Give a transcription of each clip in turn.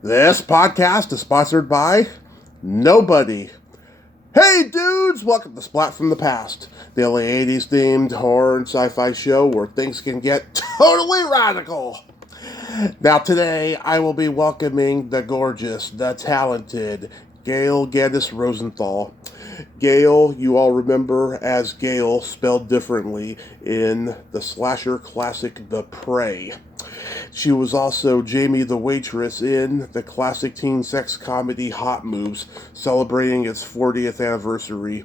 This podcast is sponsored by nobody. Hey dudes, welcome to Splat from the Past, the LA 80s themed horror and sci-fi show where things can get totally radical. Now today I will be welcoming the gorgeous, the talented Gayle Gannes Rosenthal. Gayle, you all remember as Gayle, spelled differently, in the slasher classic The Prey. She was also Jamie the waitress in the classic teen sex comedy Hot Moves, celebrating its 40th anniversary.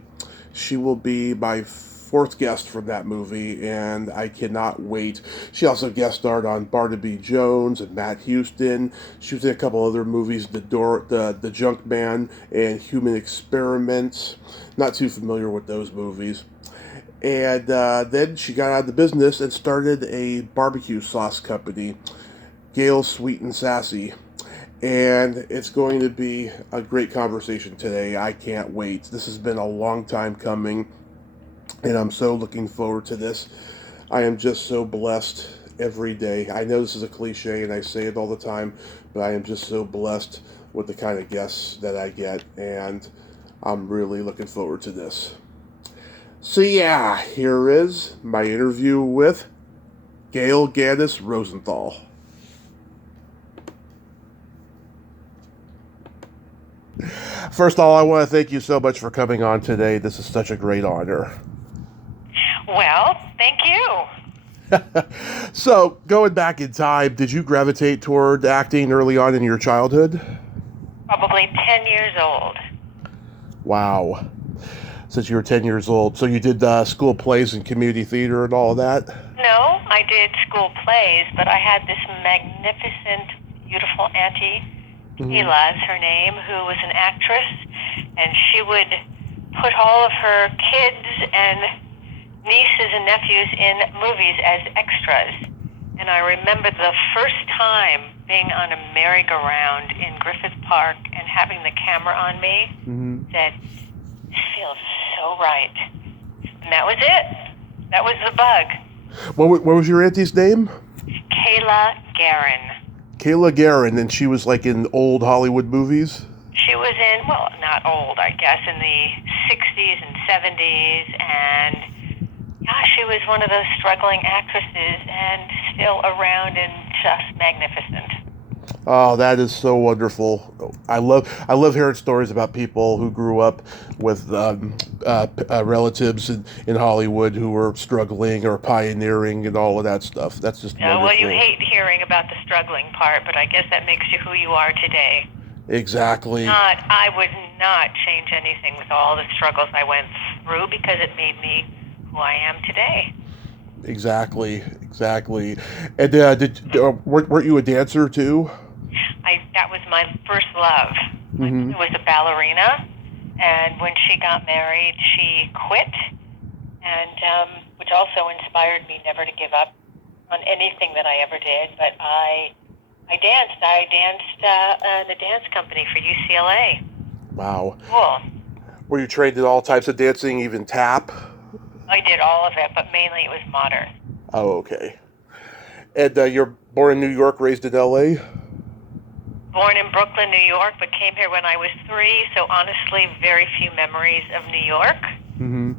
She will be my fourth guest from that movie, and I cannot wait. She also guest starred on Barnaby Jones and Matt Houston. She was in a couple other movies, the Junk Man and Human Experiments. Not too familiar with those movies. And then she got out of the business and started a barbecue sauce company, Gayle Sweet and Sassy. And it's going to be a great conversation today. I can't wait. This has been a long time coming, and I'm so looking forward to this. I am just so blessed every day. I know this is a cliche, and I say it all the time, but I am just so blessed with the kind of guests that I get, and I'm really looking forward to this. So yeah, here is my interview with Gayle Gannes Rosenthal. First of all, I want to thank you so much for coming on today. This is such a great honor. Well, thank you. So, going back in time, did you gravitate toward acting early on in your childhood? Probably 10 years old. Wow. Since you were 10 years old. So you did school plays and community theater and all of that? No, I did school plays, but I had this magnificent, beautiful auntie, Kayla is her name, who was an actress, and she would put all of her kids and nieces and nephews in movies as extras. And I remember the first time being on a merry-go-round in Griffith Park and having the camera on me, said, "This feels so right." And that was it. That was the bug. What was your auntie's name? Kayla Gannes. Kayla Gannes, and she was like in old Hollywood movies? She was in, well, not old, I guess, in the 60s and 70s, and yeah, she was one of those struggling actresses and still around and just magnificent. Oh, that is so wonderful. I love hearing stories about people who grew up with relatives in Hollywood who were struggling or pioneering and all of that stuff. That's just wonderful. Well, you hate hearing about the struggling part, but I guess that makes you who you are today. Exactly. I would not change anything with all the struggles I went through because it made me who I am today. Exactly. And weren't you a dancer too? That was my first love. My mother was a ballerina, and when she got married, she quit, and which also inspired me never to give up on anything that I ever did. But I danced. I danced the dance company for UCLA. Wow. Cool. Were you trained in all types of dancing, even tap? I did all of it, but mainly it was modern. Oh, okay. And you're born in New York, raised in L.A.? Born in Brooklyn, New York, but came here when I was 3, so honestly, very few memories of New York. And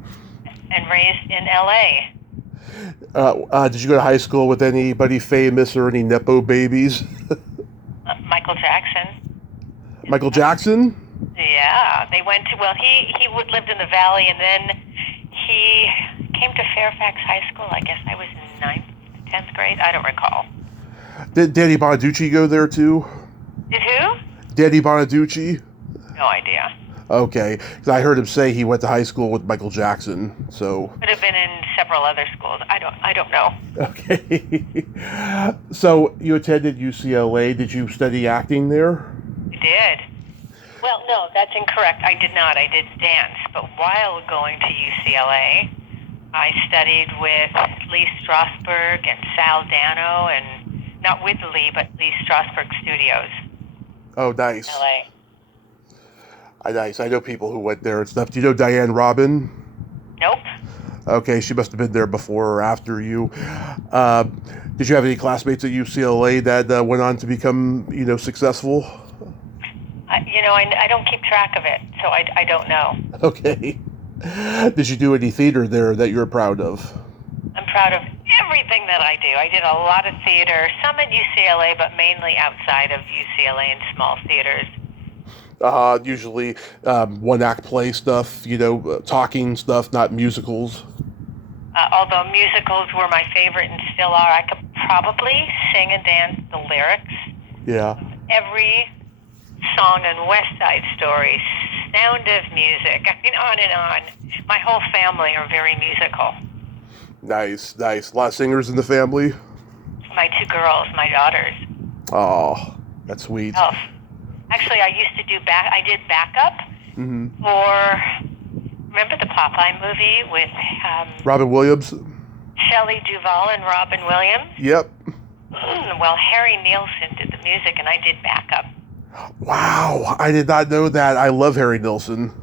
raised in L.A. Did you go to high school with anybody famous or any Nepo babies? Michael Jackson. Michael Jackson? Yeah, they went to, he lived in the Valley, and then he came to Fairfax High School. I guess I was in 9th, 10th grade. I don't recall. Did Danny Bonaducci go there too? Did who? Danny Bonaducci? No idea. Okay, because I heard him say he went to high school with Michael Jackson. So could have been in several other schools. I don't know. Okay. So you attended UCLA. Did you study acting there? I did. Well, no, that's incorrect. I did not. I did dance. But while going to UCLA, I studied with Lee Strasberg and Sal Dano, and not with Lee, but Lee Strasberg Studios. Oh, nice. LA. Nice. I know people who went there and stuff. Do you know Diane Robin? Nope. Okay, she must have been there before or after you. Did you have any classmates at UCLA that went on to become, successful? I don't keep track of it, so I don't know. Okay. Did you do any theater there that you're proud of? I'm proud of everything that I do. I did a lot of theater, some at UCLA, but mainly outside of UCLA in small theaters. Usually one-act play stuff, talking stuff, not musicals. Although musicals were my favorite and still are, I could probably sing and dance the lyrics. Yeah. Every song on West Side Story, Sound of Music, I mean, on and on. My whole family are very musical. Nice. A lot of singers in the family? My 2 girls, my daughters. Oh, that's sweet. Oh, actually, I used to I did backup for, remember the Popeye movie with Robin Williams? Shelley Duvall and Robin Williams? Yep. Well, Harry Nilsson did the music, and I did backup. Wow, I did not know that. I love Harry Nilsson.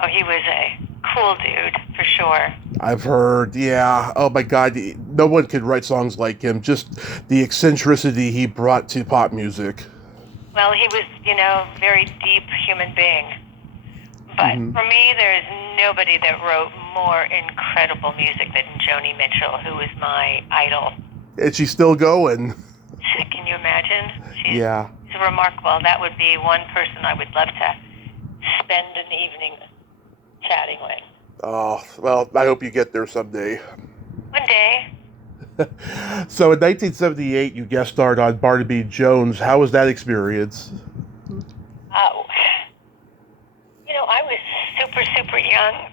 Oh, he was a cool dude, for sure. I've heard, yeah. Oh my God, no one could write songs like him. Just the eccentricity he brought to pop music. Well, he was, very deep human being. But for me, there's nobody that wrote more incredible music than Joni Mitchell, who was my idol. And she's still going. Can you imagine? She's remarkable. That would be one person I would love to spend an evening chatting with. Oh, well, I hope you get there someday. One day. So in 1978, you guest starred on Barnaby Jones. How was that experience? I was super, super young,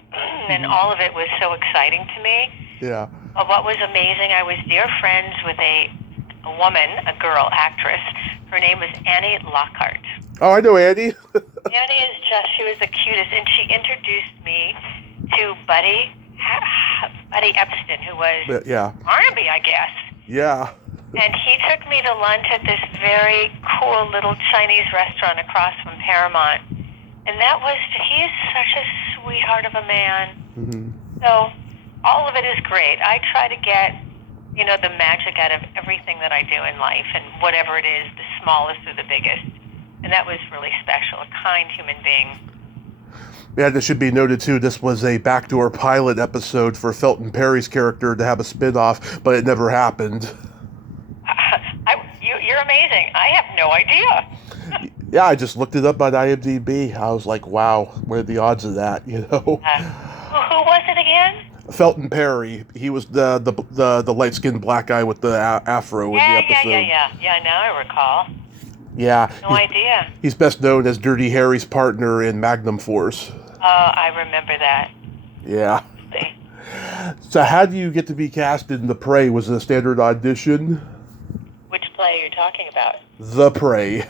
and all of it was so exciting to me. Yeah. But what was amazing, I was dear friends with a woman, a girl actress. Her name was Annie Lockhart. Oh, I know Annie. Annie she was the cutest, and she introduced me to Buddy Epstein, who was Barnaby, I guess. Yeah. And he took me to lunch at this very cool little Chinese restaurant across from Paramount. And he is such a sweetheart of a man. So all of it is great. I try to get, the magic out of everything that I do in life, and whatever it is, the smallest or the biggest. And that was really special, a kind human being. Yeah, this should be noted, too. This was a backdoor pilot episode for Felton Perry's character to have a spin-off, but it never happened. You're amazing. I have no idea. Yeah, I just looked it up on IMDb. I was like, wow, what are the odds of that, Who was it again? Felton Perry. He was the light-skinned black guy with the afro in the episode. Yeah, now I recall. Yeah. No idea. He's best known as Dirty Harry's partner in Magnum Force. Oh, I remember that. Yeah. So how do you get to be cast in The Prey? Was it a standard audition? Which play are you talking about? The Prey.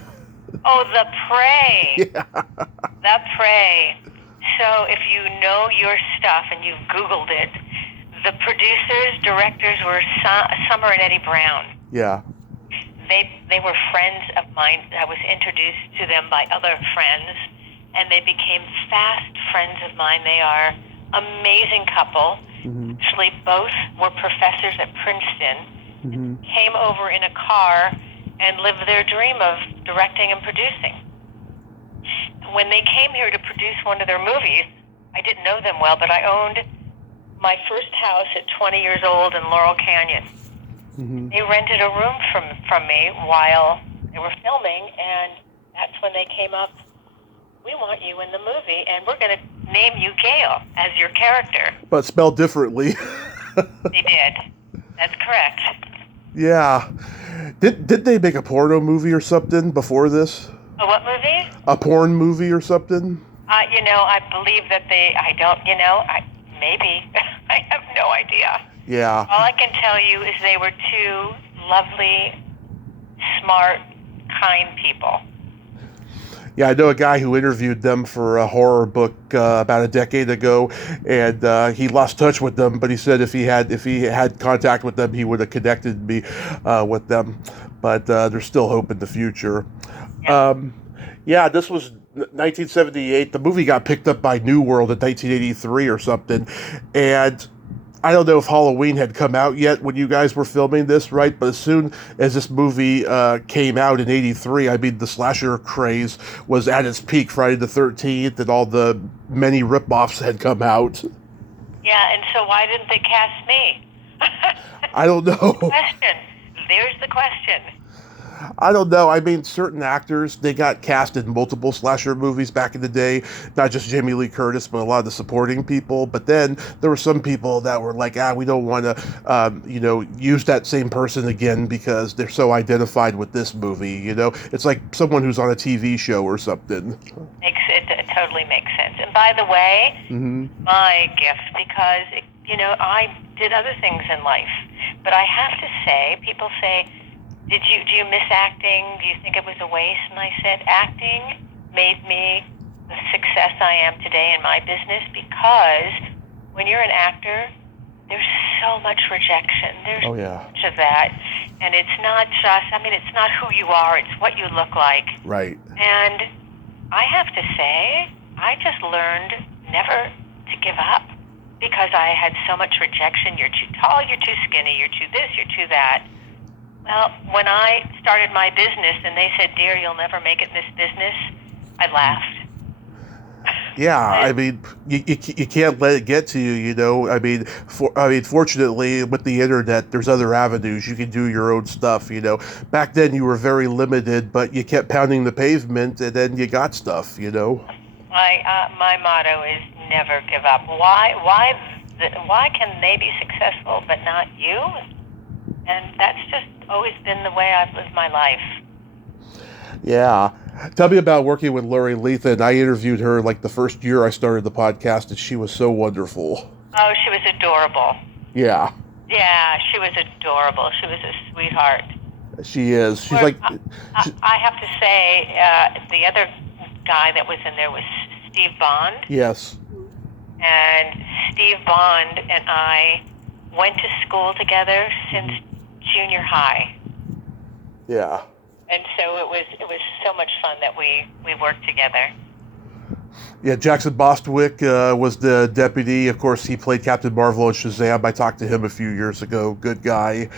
Oh, The Prey. Yeah. The Prey. So if you know your stuff and you've Googled it, the producers, directors were Summer and Eddie Brown. Yeah. They were friends of mine. I was introduced to them by other friends, and they became fast friends of mine. They are amazing couple. Actually, both were professors at Princeton. Came over in a car and lived their dream of directing and producing. When they came here to produce one of their movies, I didn't know them well, but I owned my first house at 20 years old in Laurel Canyon. They rented a room from me while they were filming, and that's when they came up, we want you in the movie, and we're going to name you Gayle as your character. But spelled differently. They did. That's correct. Yeah. Did they make a porno movie or something before this? A what movie? A porn movie or something? I believe that maybe. I have no idea. Yeah. All I can tell you is they were two lovely, smart, kind people. Yeah, I know a guy who interviewed them for a horror book about a decade ago, and he lost touch with them. But he said if he had contact with them, he would have connected me with them. But there's still hope in the future. Yeah. This was 1978. The movie got picked up by New World in 1983 or something, and I don't know if Halloween had come out yet when you guys were filming this, right? But as soon as this movie came out in '83, I mean, the slasher craze was at its peak. Friday the 13th and all the many ripoffs had come out. Yeah, and so why didn't they cast me? I don't know. Question. There's the question. I don't know. I mean, certain actors, they got cast in multiple slasher movies back in the day. Not just Jamie Lee Curtis, but a lot of the supporting people. But then there were some people that were like, we don't want to, use that same person again because they're so identified with this movie. You know, it's like someone who's on a TV show or something. It totally makes sense. And by the way, my gift, because, I did other things in life. But I have to say, people say, do you miss acting? Do you think it was a waste? And I said, acting made me the success I am today in my business, because when you're an actor, there's so much rejection. There's so much of that. And it's not it's not who you are, it's what you look like. Right. And I have to say, I just learned never to give up, because I had so much rejection. You're too tall, you're too skinny, you're too this, you're too that. Well, when I started my business and they said, "Dear, you'll never make it in this business," I laughed. Yeah, I mean, you can't let it get to you, you know. I mean, fortunately, with the internet, there's other avenues. You can do your own stuff, you know. Back then, you were very limited, but you kept pounding the pavement, and then you got stuff, you know. My motto is never give up. Why can they be successful but not you? And that's just always been the way I've lived my life. Yeah. Tell me about working with Lori Lethan. I interviewed her like the first year I started the podcast, and she was so wonderful. Oh, she was adorable. Yeah. Yeah, she was adorable. She was a sweetheart. She is. She's I have to say, the other guy that was in there was Steve Bond. Yes. And Steve Bond and I went to school together since junior high. Yeah. And so it was so much fun that we worked together. Yeah, Jackson Bostwick was the deputy. Of course, he played Captain Marvel in Shazam. I talked to him a few years ago. Good guy.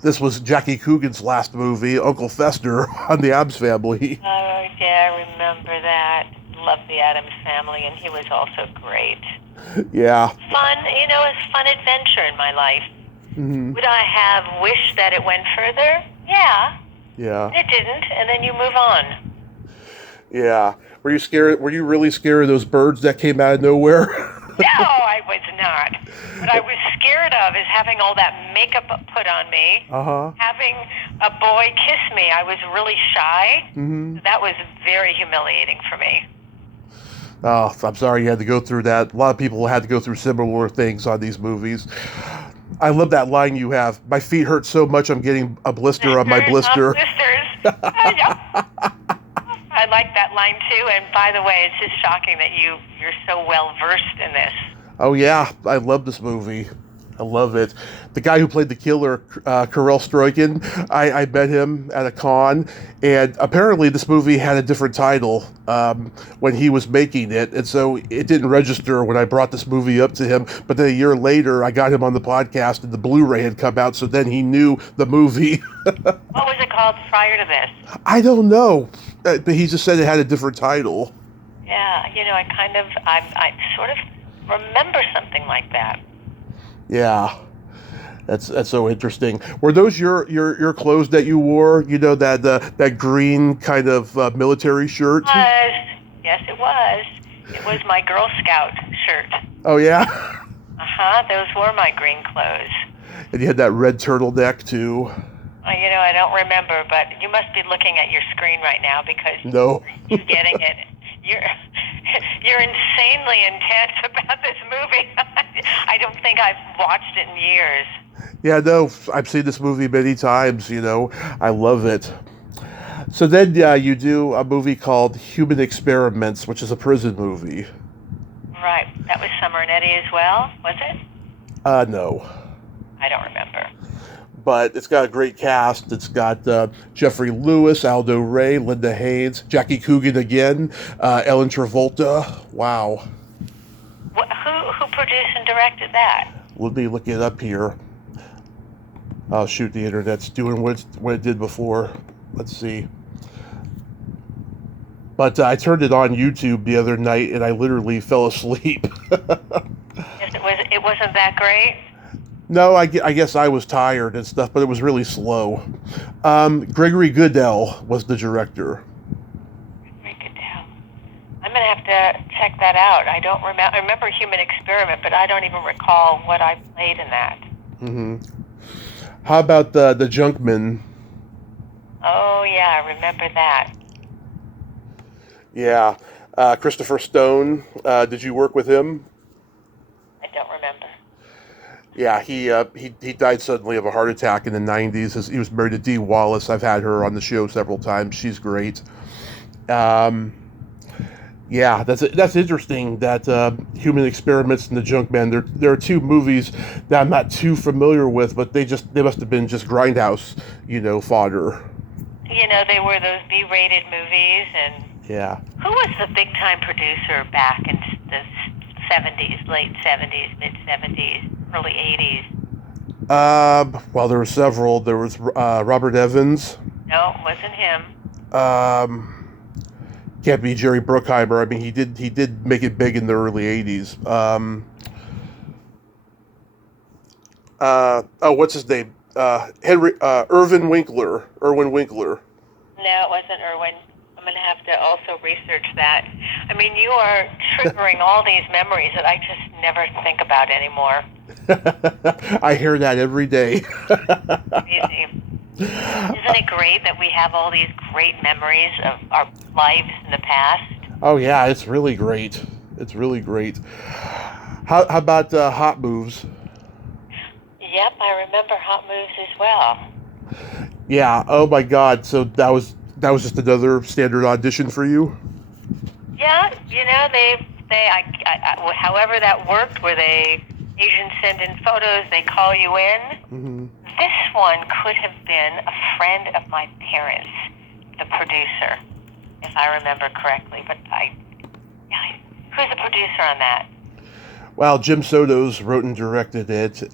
This was Jackie Coogan's last movie, Uncle Fester, on the Addams Family. Oh, yeah, I remember that. Loved the Addams Family, and he was also great. Yeah. Fun, a fun adventure in my life. Mm-hmm. Would I have wished that it went further? Yeah. Yeah. It didn't, and then you move on. Yeah. Were you scared? Were you really scared of those birds that came out of nowhere? No, I was not. What I was scared of is having all that makeup put on me. Having a boy kiss me. I was really shy. Mm-hmm. That was very humiliating for me. Oh, I'm sorry you had to go through that. A lot of people had to go through similar things on these movies. I love that line you have. My feet hurt so much I'm getting a blister on my blister. Blisters. I like that line too. And by the way, it's just shocking that you're so well versed in this. Oh yeah, I love this movie. I love it. The guy who played the killer, Karel Stroiken, I met him at a con, and apparently this movie had a different title when he was making it, and so it didn't register when I brought this movie up to him. But then a year later, I got him on the podcast, and the Blu-ray had come out, so then he knew the movie. What was it called prior to this? I don't know, but he just said it had a different title. Yeah, I sort of remember something like that. Yeah, that's so interesting. Were those your clothes that you wore? You know, that green kind of military shirt? Yes, it was. It was my Girl Scout shirt. Oh yeah. Those were my green clothes. And you had that red turtleneck too. I don't remember, but you must be looking at your screen right now because you're getting it. You're insanely intense about this movie. I don't think I've watched it in years. Yeah, no, I've seen this movie many times, I love it. So then you do a movie called Human Experiments, which is a prison movie. Right. That was Summer and Eddie as well, was it? No. I don't remember. But it's got a great cast. It's got Jeffrey Lewis, Aldo Ray, Linda Haynes, Jackie Coogan again, Ellen Travolta. Wow. Who produced and directed that? Let me look it up here. Oh, shoot, the internet's doing what it did before. Let's see. But I turned it on YouTube the other night, and I literally fell asleep. Yes, it wasn't that great. No, I guess I was tired and stuff, but it was really slow. Gregory Goodell was the director. Gregory Goodell. I'm gonna have to check that out. I don't remember. I remember Human Experiment, but I don't even recall what I played in that. Mm-hmm. How about the Junkman? Oh yeah, I remember that. Yeah, Christopher Stone. Did you work with him? I don't remember. Yeah, he died suddenly of a heart attack in the 90s. He was married to Dee Wallace. I've had her on the show several times. She's great. Yeah, that's interesting. That Human Experiments and the Junkman. There are two movies that I'm not too familiar with, but they must have been just grindhouse, fodder. They were those B-rated movies, and yeah. Who was the big-time producer back in the 70s, late 70s, mid 70s, early 80s? Well, there were several. There was Robert Evans. No, it wasn't him. Can't be Jerry Bruckheimer. I mean, he did make it big in the early 80s. What's his name? Irwin Winkler. No, it wasn't Irwin. I'm going to have to also research that. I mean, you are triggering all these memories that I just never think about anymore. I hear that every day. Crazy. Isn't it great that we have all these great memories of our lives in the past? Oh, yeah, it's really great. It's really great. How about Hot Moves? Yep, I remember Hot Moves as well. Yeah, oh my God. So that was just another standard audition for you? Yeah, however that worked, where agents send in photos, they call you in. Mm-hmm. This one could have been a friend of my parents, the producer, if I remember correctly. But who's the producer on that? Well, Jim Sotos wrote and directed it.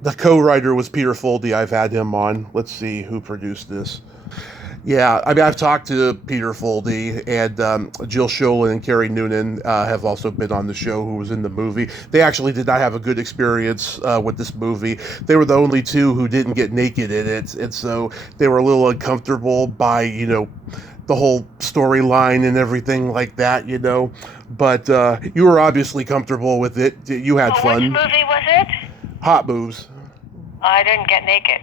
The co-writer was Peter Foldy. I've had him on. Let's see who produced this. Yeah, I mean, I've talked to Peter Foldy, and Jill Sholin and Carrie Noonan have also been on the show, who was in the movie. They actually did not have a good experience with this movie. They were the only two who didn't get naked in it, and so they were a little uncomfortable by, the whole storyline and everything like that, But you were obviously comfortable with it. You had fun. Which movie was it? Hot Moves. I didn't get naked.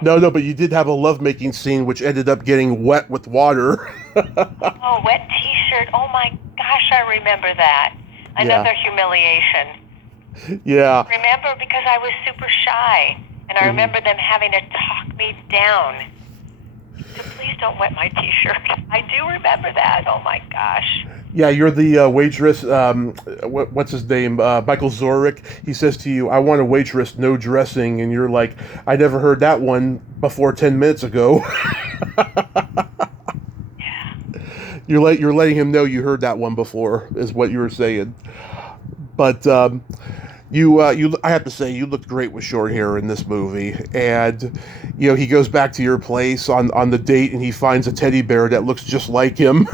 No, but you did have a lovemaking scene which ended up getting wet with water. Oh, wet T-shirt. Oh my gosh, I remember that. Another humiliation. Yeah. Remember, because I was super shy, and I remember them having to talk me down. So please don't wet my T-shirt. I do remember that. Oh my gosh. Yeah, you're the waitress. What's his name? Michael Zorich. He says to you, "I want a waitress, no dressing," and you're like, "I never heard that one before 10 minutes ago." Yeah. You're letting him know you heard that one before, is what you were saying. But I have to say, you looked great with short hair in this movie. And he goes back to your place on the date, and he finds a teddy bear that looks just like him.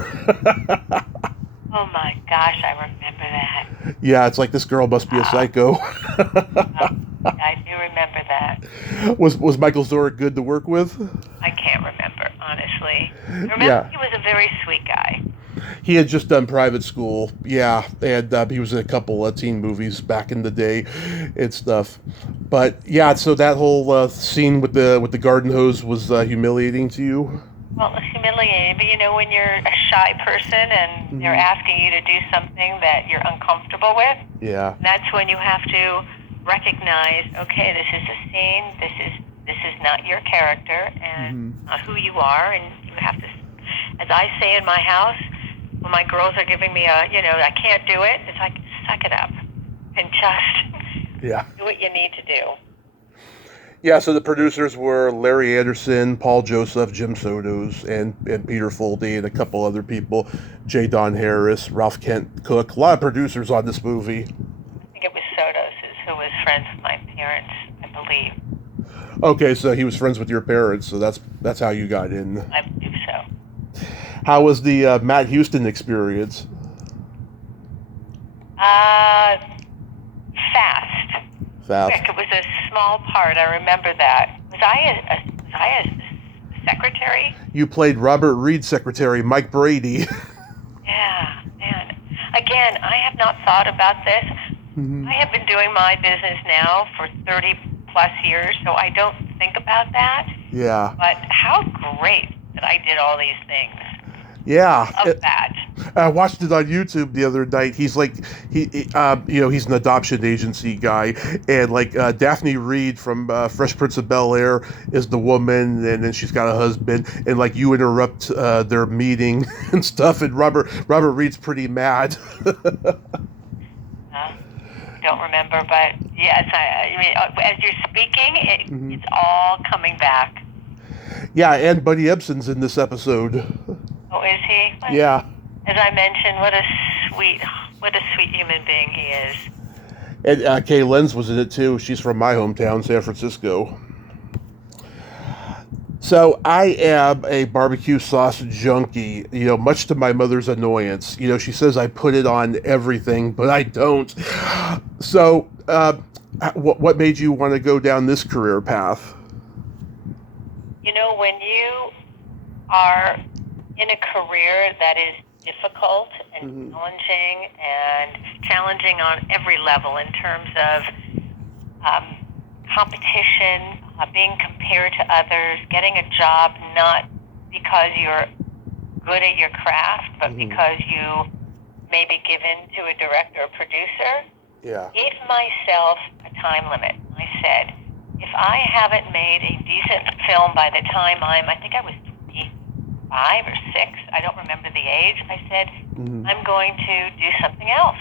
Oh my gosh, I remember that. Yeah, it's like, this girl must be a psycho. I do remember that. Was Michael Zorich good to work with? I can't remember, honestly. He was a very sweet guy. He had just done Private School, yeah, and he was in a couple of teen movies back in the day and stuff. But yeah, so that whole scene with the garden hose was humiliating to you? Well, it's humiliating, but when you're a shy person and they're asking you to do something that you're uncomfortable with, yeah, that's when you have to recognize, okay, this is a scene, this is not your character and not who you are, and you have to, as I say in my house, when my girls are giving me I can't do it, it's like, suck it up and just do what you need to do. Yeah, so the producers were Larry Anderson, Paul Joseph, Jim Sotos, and Peter Foldy, and a couple other people, J. Don Harris, Ralph Kent Cook. A lot of producers on this movie. I think it was Sotos who was friends with my parents, I believe. Okay, so he was friends with your parents, so that's how you got in. I believe so. How was the Matt Houston experience? Fast. Fast. Quick. It was a small part. I remember that. Was I a secretary? You played Robert Reed's secretary, Mike Brady. Yeah, man. Again, I have not thought about this. Mm-hmm. I have been doing my business now for 30 plus years, so I don't think about that. Yeah. But how great that I did all these things. Yeah. Of that. I watched it on YouTube the other night. He's like, he's an adoption agency guy, and like Daphne Reed from Fresh Prince of Bel-Air is the woman, and then she's got a husband, and like you interrupt their meeting and stuff, and Robert Reed's pretty mad. Don't remember, but yes, I mean, as you're speaking, it's all coming back. Yeah, and Buddy Ebsen's in this episode. Oh, is he? Yeah. As I mentioned, what a sweet human being he is. And Kay Lenz was in it too. She's from my hometown, San Francisco. So I am a barbecue sauce junkie, much to my mother's annoyance. She says I put it on everything, but I don't. So what made you want to go down this career path? When you are in a career that is difficult and challenging on every level in terms of competition, being compared to others, getting a job not because you're good at your craft, but because you maybe give in to a director or producer. Yeah. Gave myself a time limit. I said, if I haven't made a decent film by the time I think I was 5 or 6, I don't remember the age, I said, I'm going to do something else.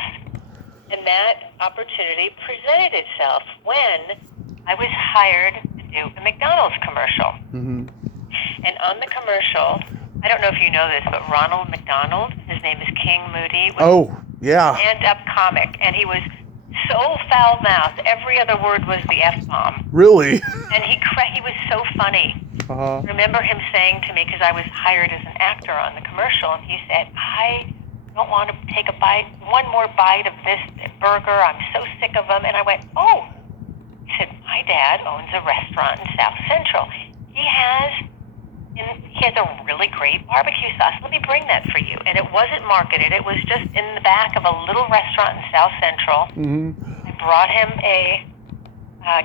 And that opportunity presented itself when I was hired to do a McDonald's commercial. And on the commercial, I don't know if you know this, but Ronald McDonald, his name is King Moody, was a stand-up comic, and he was so foul-mouthed. Every other word was the F-bomb. Really? And he was so funny. I remember him saying to me, because I was hired as an actor on the commercial, and he said, I don't want to take one more bite of this burger. I'm so sick of them. And I went, oh. He said, my dad owns a restaurant in South Central. He has a really great barbecue sauce. Let me bring that for you. And it wasn't marketed. It was just in the back of a little restaurant in South Central. I brought him a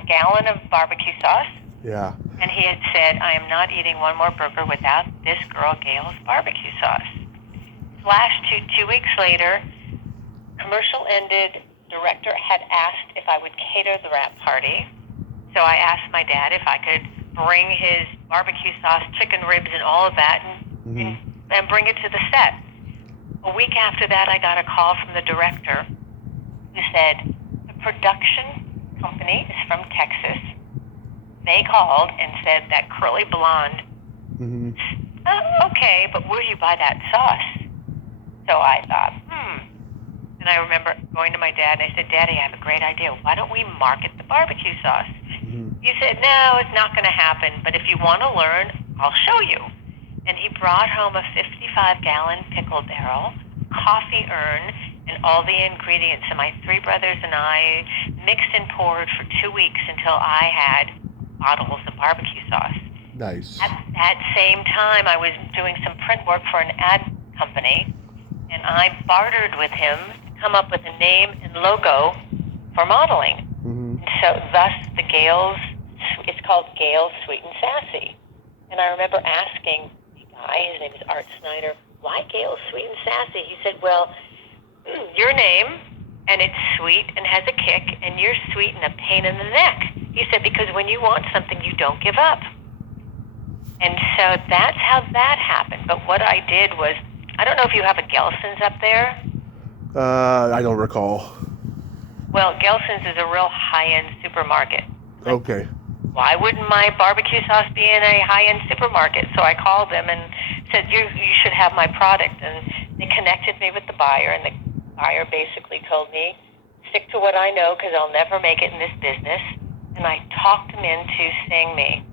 gallon of barbecue sauce. Yeah. And he had said, I am not eating one more burger without this girl Gayle's barbecue sauce. Flash to 2 weeks later, commercial ended. Director had asked if I would cater the wrap party. So I asked my dad if I could bring his barbecue sauce, chicken ribs, and all of that, and bring it to the set. A week after that, I got a call from the director who said, the production company is from Texas. They called and said that curly blonde, okay, but where do you buy that sauce? So I thought, And I remember going to my dad and I said, Daddy, I have a great idea. Why don't we market the barbecue sauce? He said, no, it's not going to happen, but if you want to learn, I'll show you. And he brought home a 55-gallon pickle barrel, coffee urn, and all the ingredients. And my 3 brothers and I mixed and poured for 2 weeks until I had bottles of barbecue sauce. Nice. At that same time, I was doing some print work for an ad company, and I bartered with him to come up with a name and logo for modeling. And so thus the Gayle's, it's called Gayle Sweet and Sassy. And I remember asking the guy, his name is Art Snyder, why Gayle Sweet and Sassy? He said, well, your name, and it's sweet and has a kick, and you're sweet and a pain in the neck. He said, because when you want something, you don't give up. And so that's how that happened. But what I did was, I don't know if you have a Gelson's up there. I don't recall. Well, Gelson's is a real high-end supermarket. Okay. why wouldn't my barbecue sauce be in a high-end supermarket? So I called them and said, you should have my product. And they connected me with the buyer, and the buyer basically told me, stick to what I know because I'll never make it in this business. And I talked him into seeing me.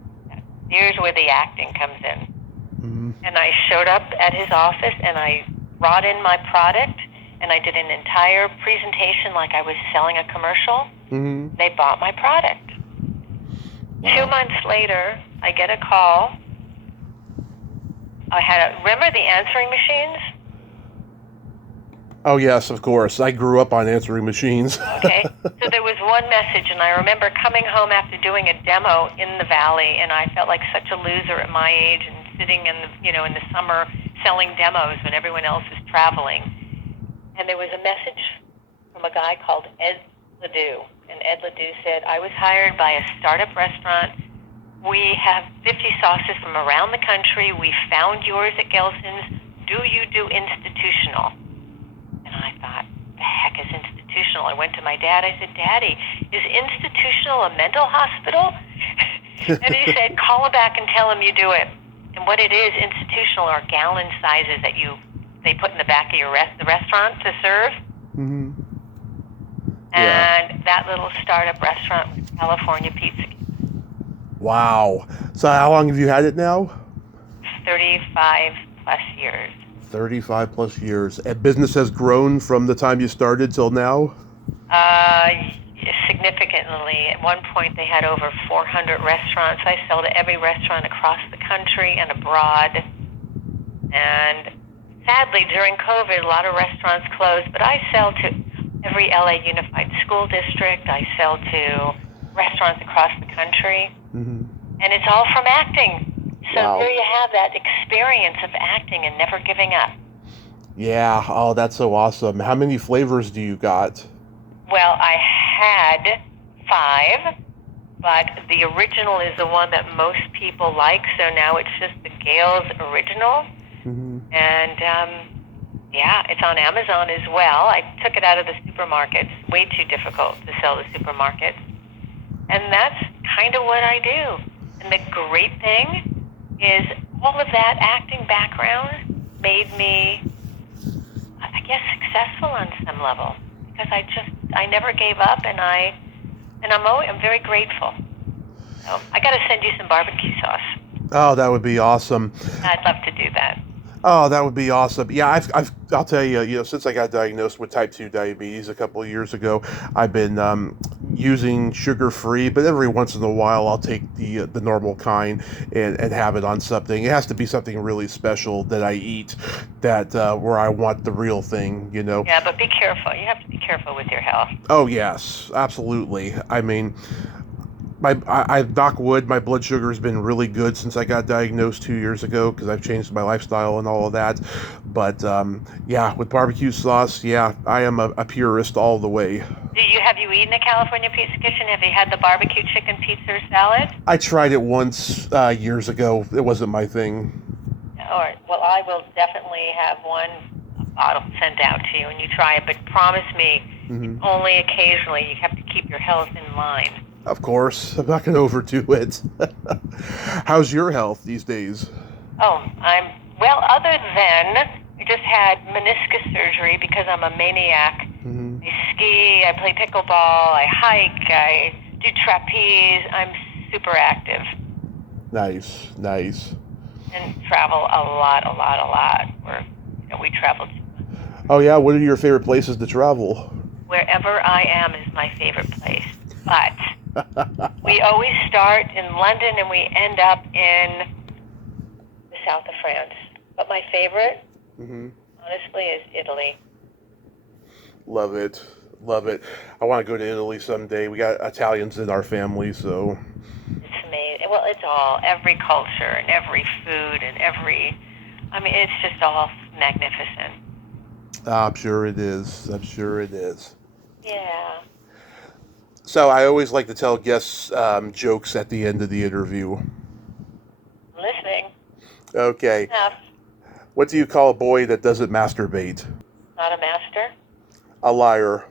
Here's where the acting comes in. Mm-hmm. And I showed up at his office, and I brought in my product, and I did an entire presentation like I was selling a commercial. Mm-hmm. They bought my product. Wow. 2 months later, I get a call. Remember the answering machines? Oh, yes, of course. I grew up on answering machines. Okay. So there was one message, and I remember coming home after doing a demo in the valley, and I felt like such a loser at my age and sitting in the summer selling demos when everyone else is traveling. And there was a message from a guy called Ed Ledoux. And Ed Ledoux said, I was hired by a startup restaurant. We have 50 sauces from around the country. We found yours at Gelson's. Do you do institutional? And I thought, the heck is institutional? I went to my dad. I said, Daddy, is institutional a mental hospital? And he said, call him back and tell him you do it. And what it is, institutional are gallon sizes that they put in the back of the restaurant to serve. Mm-hmm. And that little startup restaurant was California Pizza. Wow. So how long have you had it now? 35 plus years. 35 plus years. And business has grown from the time you started till now? Significantly. At one point, they had over 400 restaurants. I sell to every restaurant across the country and abroad. And sadly, during COVID, a lot of restaurants closed, but I sell to every LA Unified School District. I sell to restaurants across the country. Mm-hmm. And it's all from acting. So Wow. there you have that experience of acting and never giving up. Yeah. Oh, that's so awesome. How many flavors do you got? Well, I had 5, but the original is the one that most people like, so now it's just the Gayle's original. Mm-hmm. And, it's on Amazon as well. I took it out of the supermarkets. Way too difficult to sell to supermarkets. And that's kind of what I do. And the great thing is all of that acting background made me, I guess, successful on some level. Because I never gave up, and I'm very grateful. So I got to send you some barbecue sauce. Oh, that would be awesome. I'd love to do that. Oh, that would be awesome. Yeah, I'll tell you, since I got diagnosed with type 2 diabetes a couple of years ago, I've been using sugar-free, but every once in a while I'll take the normal kind and have it on something. It has to be something really special that I eat, that where I want the real thing, Yeah, but be careful. You have to be careful with your health. Oh, yes, absolutely. I mean, I knock wood, my blood sugar has been really good since I got diagnosed 2 years ago because I've changed my lifestyle and all of that. But with barbecue sauce, I am a purist all the way. Have you eaten at California Pizza Kitchen? Have you had the barbecue chicken pizza or salad? I tried it once years ago. It wasn't my thing. All right. Well, I will definitely have one bottle sent out to you and you try it. But promise me, Mm-hmm. only occasionally. You have to keep your health in mind. Of course. I'm not going to overdo it. How's your health these days? Oh, other than I just had meniscus surgery because I'm a maniac. Mm-hmm. I ski, I play pickleball, I hike, I do trapeze. I'm super active. Nice. And travel a lot. We travel too much. Oh, yeah? What are your favorite places to travel? Wherever I am is my favorite place. But we always start in London and we end up in the south of France. But my favorite, honestly, is Italy. Love it. I want to go to Italy someday. We got Italians in our family, so. It's amazing. Well, it's every culture and every food and it's just all magnificent. I'm sure it is. Yeah. So I always like to tell guests jokes at the end of the interview. I'm listening. Okay. Enough. What do you call a boy that doesn't masturbate? Not a master? A liar.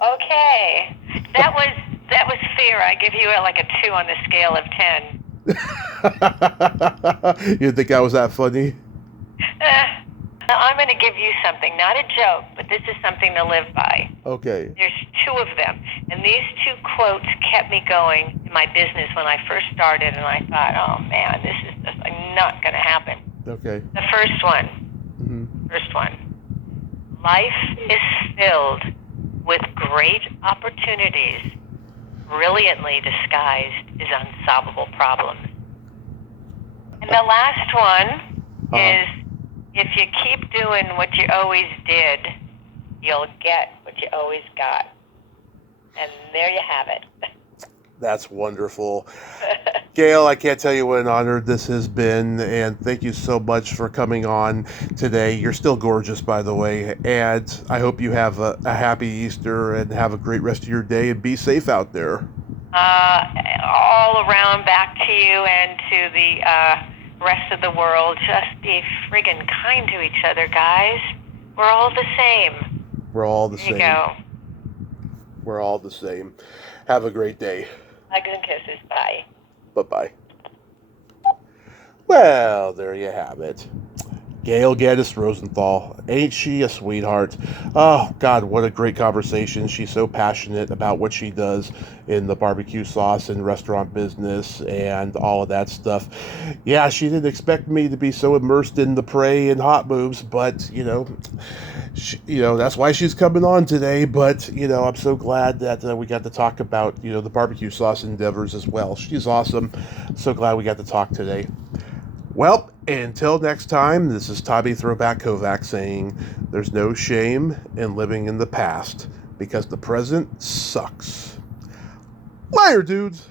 Okay. That was That was fair. I give you like a 2 on the scale of 10. You think I was that funny? I'm going to give you something, not a joke, but this is something to live by. Okay. There's 2 of them, and these 2 quotes kept me going in my business when I first started, and I thought, oh man, this is just not going to happen. Okay. The first one. First one. Life is filled with great opportunities, brilliantly disguised as unsolvable problems. And the last one is, if you keep doing what you always did, you'll get what you always got. And there you have it. That's wonderful. Gayle, I can't tell you what an honor this has been, and thank you so much for coming on today. You're still gorgeous, by the way, and I hope you have a happy Easter and have a great rest of your day, and be safe out there. All around, back to you and to the rest of the world. Just be friggin' kind to each other, guys. We're all the same. We're all the same. There you go. We're all the same. Have a great day. Hugs and kisses. Bye. Bye-bye. Well, there you have it. Gayle Gannes Rosenthal. Ain't she a sweetheart? Oh, God, what a great conversation. She's so passionate about what she does in the barbecue sauce and restaurant business and all of that stuff. Yeah, she didn't expect me to be so immersed in the prey and hot moves, but, that's why she's coming on today. But, I'm so glad that we got to talk about, the barbecue sauce endeavors as well. She's awesome. So glad we got to talk today. Well, until next time, this is Tommy Throwback Kovac saying there's no shame in living in the past because the present sucks. Later, dudes.